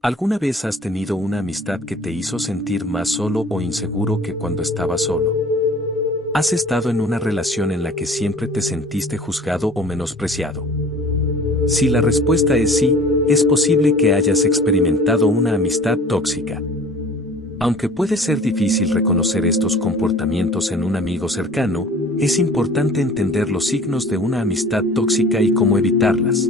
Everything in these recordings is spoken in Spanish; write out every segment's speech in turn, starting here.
¿Alguna vez has tenido una amistad que te hizo sentir más solo o inseguro que cuando estabas solo? ¿Has estado en una relación en la que siempre te sentiste juzgado o menospreciado? Si la respuesta es sí, es posible que hayas experimentado una amistad tóxica. Aunque puede ser difícil reconocer estos comportamientos en un amigo cercano, es importante entender los signos de una amistad tóxica y cómo evitarlas.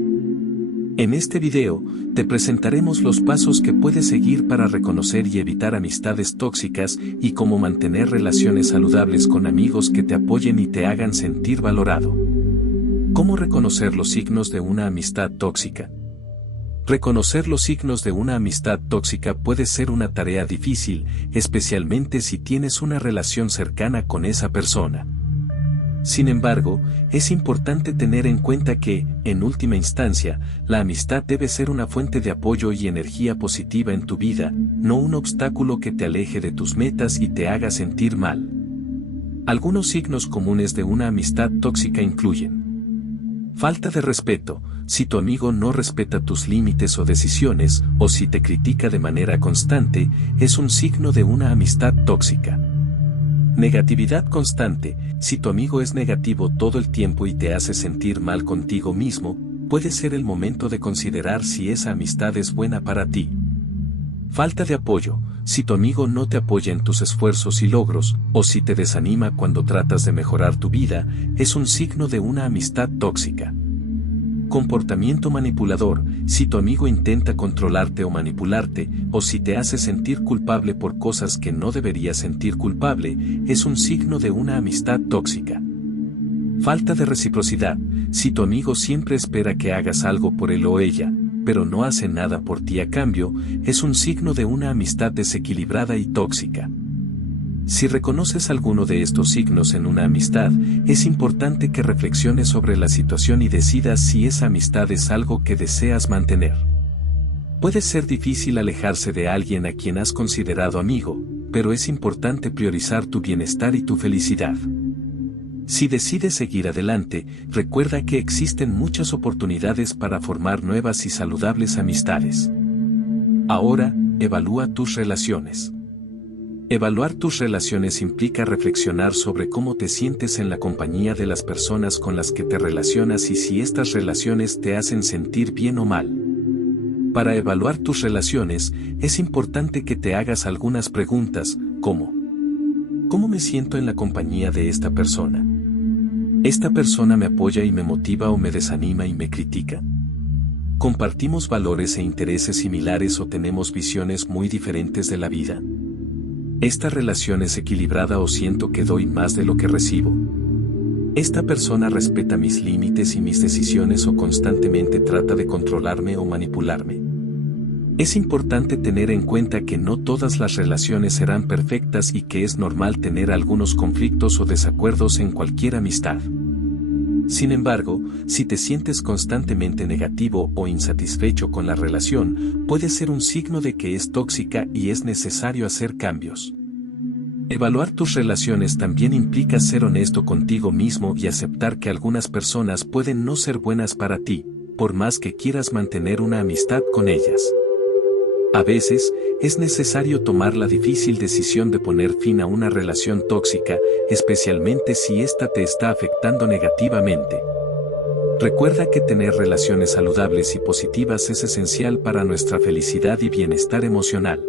En este video, te presentaremos los pasos que puedes seguir para reconocer y evitar amistades tóxicas y cómo mantener relaciones saludables con amigos que te apoyen y te hagan sentir valorado. ¿Cómo reconocer los signos de una amistad tóxica? Reconocer los signos de una amistad tóxica puede ser una tarea difícil, especialmente si tienes una relación cercana con esa persona. Sin embargo, es importante tener en cuenta que, en última instancia, la amistad debe ser una fuente de apoyo y energía positiva en tu vida, no un obstáculo que te aleje de tus metas y te haga sentir mal. Algunos signos comunes de una amistad tóxica incluyen: falta de respeto. Si tu amigo no respeta tus límites o decisiones, o si te critica de manera constante, es un signo de una amistad tóxica. Negatividad constante. Si tu amigo es negativo todo el tiempo y te hace sentir mal contigo mismo, puede ser el momento de considerar si esa amistad es buena para ti. Falta de apoyo. Si tu amigo no te apoya en tus esfuerzos y logros, o si te desanima cuando tratas de mejorar tu vida, es un signo de una amistad tóxica. Comportamiento manipulador. Si tu amigo intenta controlarte o manipularte, o si te hace sentir culpable por cosas que no deberías sentir culpable, es un signo de una amistad tóxica. Falta de reciprocidad. Si tu amigo siempre espera que hagas algo por él o ella, pero no hace nada por ti a cambio, es un signo de una amistad desequilibrada y tóxica. Si reconoces alguno de estos signos en una amistad, es importante que reflexiones sobre la situación y decidas si esa amistad es algo que deseas mantener. Puede ser difícil alejarse de alguien a quien has considerado amigo, pero es importante priorizar tu bienestar y tu felicidad. Si decides seguir adelante, recuerda que existen muchas oportunidades para formar nuevas y saludables amistades. Ahora, evalúa tus relaciones. Evaluar tus relaciones implica reflexionar sobre cómo te sientes en la compañía de las personas con las que te relacionas y si estas relaciones te hacen sentir bien o mal. Para evaluar tus relaciones, es importante que te hagas algunas preguntas, como: ¿cómo me siento en la compañía de esta persona? ¿Esta persona me apoya y me motiva o me desanima y me critica? ¿Compartimos valores e intereses similares o tenemos visiones muy diferentes de la vida? ¿Esta relación es equilibrada o siento que doy más de lo que recibo? ¿Esta persona respeta mis límites y mis decisiones o constantemente trata de controlarme o manipularme? Es importante tener en cuenta que no todas las relaciones serán perfectas y que es normal tener algunos conflictos o desacuerdos en cualquier amistad. Sin embargo, si te sientes constantemente negativo o insatisfecho con la relación, puede ser un signo de que es tóxica y es necesario hacer cambios. Evaluar tus relaciones también implica ser honesto contigo mismo y aceptar que algunas personas pueden no ser buenas para ti, por más que quieras mantener una amistad con ellas. A veces, es necesario tomar la difícil decisión de poner fin a una relación tóxica, especialmente si ésta te está afectando negativamente. Recuerda que tener relaciones saludables y positivas es esencial para nuestra felicidad y bienestar emocional.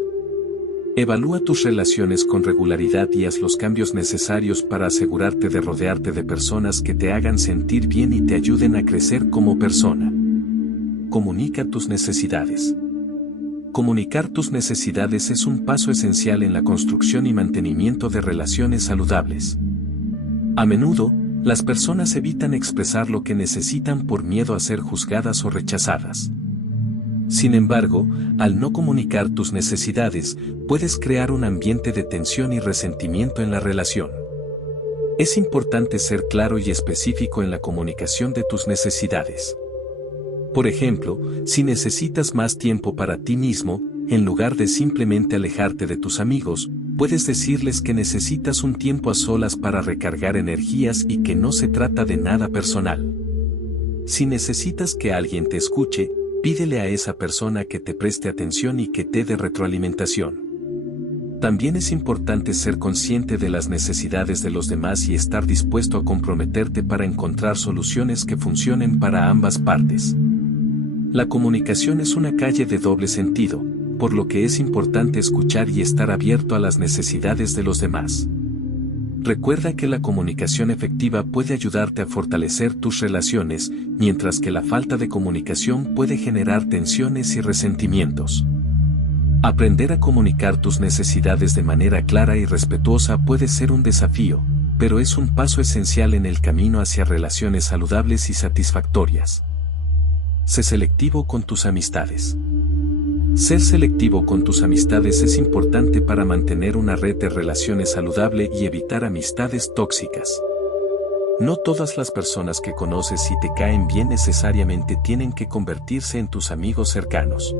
Evalúa tus relaciones con regularidad y haz los cambios necesarios para asegurarte de rodearte de personas que te hagan sentir bien y te ayuden a crecer como persona. Comunica tus necesidades. Comunicar tus necesidades es un paso esencial en la construcción y mantenimiento de relaciones saludables. A menudo, las personas evitan expresar lo que necesitan por miedo a ser juzgadas o rechazadas. Sin embargo, al no comunicar tus necesidades, puedes crear un ambiente de tensión y resentimiento en la relación. Es importante ser claro y específico en la comunicación de tus necesidades. Por ejemplo, si necesitas más tiempo para ti mismo, en lugar de simplemente alejarte de tus amigos, puedes decirles que necesitas un tiempo a solas para recargar energías y que no se trata de nada personal. Si necesitas que alguien te escuche, Pídele a esa persona que te preste atención y que te dé retroalimentación. También es importante ser consciente de las necesidades de los demás y estar dispuesto a comprometerte para encontrar soluciones que funcionen para ambas partes. La comunicación es una calle de doble sentido, por lo que es importante escuchar y estar abierto a las necesidades de los demás. Recuerda que la comunicación efectiva puede ayudarte a fortalecer tus relaciones, mientras que la falta de comunicación puede generar tensiones y resentimientos. Aprender a comunicar tus necesidades de manera clara y respetuosa puede ser un desafío, pero es un paso esencial en el camino hacia relaciones saludables y satisfactorias. Sé selectivo con tus amistades. Ser selectivo con tus amistades es importante para mantener una red de relaciones saludable y evitar amistades tóxicas. No todas las personas que conoces y te caen bien necesariamente tienen que convertirse en tus amigos cercanos.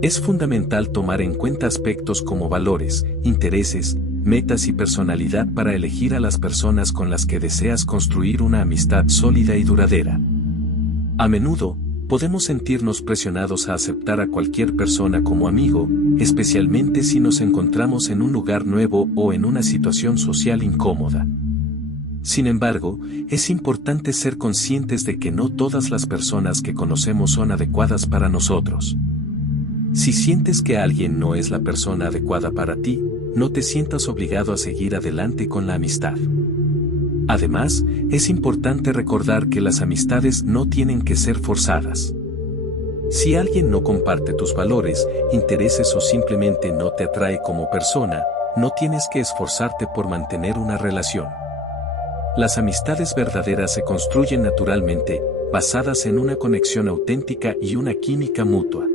Es fundamental tomar en cuenta aspectos como valores, intereses, metas y personalidad para elegir a las personas con las que deseas construir una amistad sólida y duradera. A menudo, podemos sentirnos presionados a aceptar a cualquier persona como amigo, especialmente si nos encontramos en un lugar nuevo o en una situación social incómoda. Sin embargo, es importante ser conscientes de que no todas las personas que conocemos son adecuadas para nosotros. Si sientes que alguien no es la persona adecuada para ti, no te sientas obligado a seguir adelante con la amistad. Además, es importante recordar que las amistades no tienen que ser forzadas. Si alguien no comparte tus valores, intereses o simplemente no te atrae como persona, no tienes que esforzarte por mantener una relación. Las amistades verdaderas se construyen naturalmente, basadas en una conexión auténtica y una química mutua.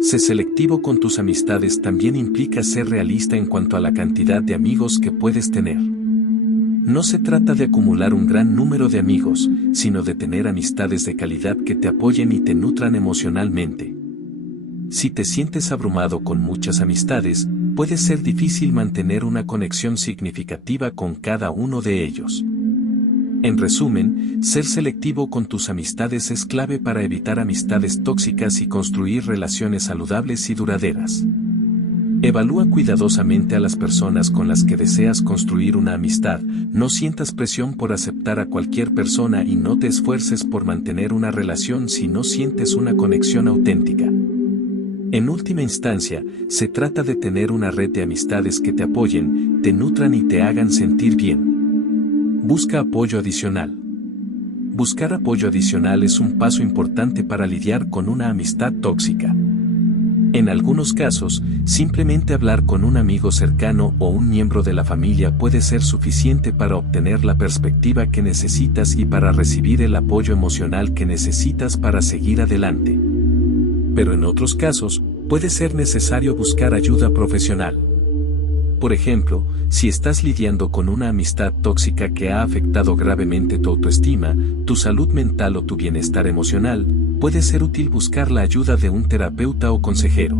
Sé selectivo con tus amistades también implica ser realista en cuanto a la cantidad de amigos que puedes tener. No se trata de acumular un gran número de amigos, sino de tener amistades de calidad que te apoyen y te nutran emocionalmente. Si te sientes abrumado con muchas amistades, puede ser difícil mantener una conexión significativa con cada uno de ellos. En resumen, ser selectivo con tus amistades es clave para evitar amistades tóxicas y construir relaciones saludables y duraderas. Evalúa cuidadosamente a las personas con las que deseas construir una amistad, no sientas presión por aceptar a cualquier persona y no te esfuerces por mantener una relación si no sientes una conexión auténtica. En última instancia, se trata de tener una red de amistades que te apoyen, te nutran y te hagan sentir bien. Busca apoyo adicional. Buscar apoyo adicional es un paso importante para lidiar con una amistad tóxica. En algunos casos, simplemente hablar con un amigo cercano o un miembro de la familia puede ser suficiente para obtener la perspectiva que necesitas y para recibir el apoyo emocional que necesitas para seguir adelante. Pero en otros casos, puede ser necesario buscar ayuda profesional. Por ejemplo, si estás lidiando con una amistad tóxica que ha afectado gravemente tu autoestima, tu salud mental o tu bienestar emocional, puede ser útil buscar la ayuda de un terapeuta o consejero.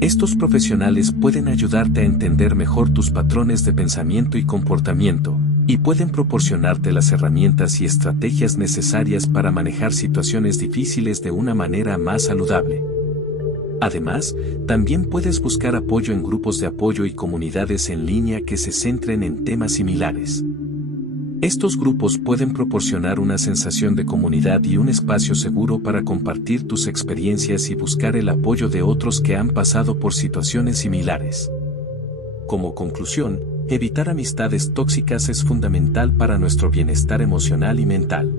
Estos profesionales pueden ayudarte a entender mejor tus patrones de pensamiento y comportamiento, y pueden proporcionarte las herramientas y estrategias necesarias para manejar situaciones difíciles de una manera más saludable. Además, también puedes buscar apoyo en grupos de apoyo y comunidades en línea que se centren en temas similares. Estos grupos pueden proporcionar una sensación de comunidad y un espacio seguro para compartir tus experiencias y buscar el apoyo de otros que han pasado por situaciones similares. Como conclusión, evitar amistades tóxicas es fundamental para nuestro bienestar emocional y mental.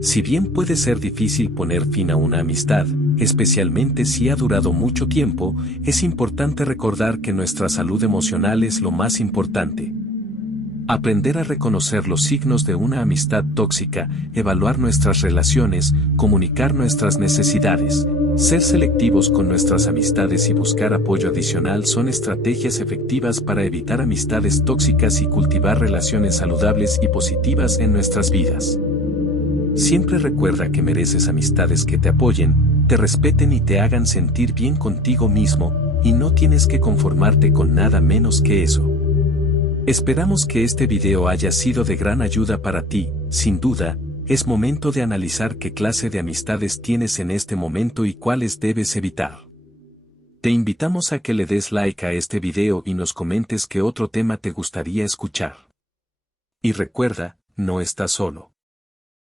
Si bien puede ser difícil poner fin a una amistad, especialmente si ha durado mucho tiempo, es importante recordar que nuestra salud emocional es lo más importante. Aprender a reconocer los signos de una amistad tóxica, evaluar nuestras relaciones, comunicar nuestras necesidades, ser selectivos con nuestras amistades y buscar apoyo adicional son estrategias efectivas para evitar amistades tóxicas y cultivar relaciones saludables y positivas en nuestras vidas. Siempre recuerda que mereces amistades que te apoyen, te respeten y te hagan sentir bien contigo mismo, y no tienes que conformarte con nada menos que eso. Esperamos que este video haya sido de gran ayuda para ti. Sin duda, Es momento de analizar qué clase de amistades tienes en este momento y cuáles debes evitar. Te invitamos a que le des like a este video y nos comentes qué otro tema te gustaría escuchar. Y recuerda, no estás solo.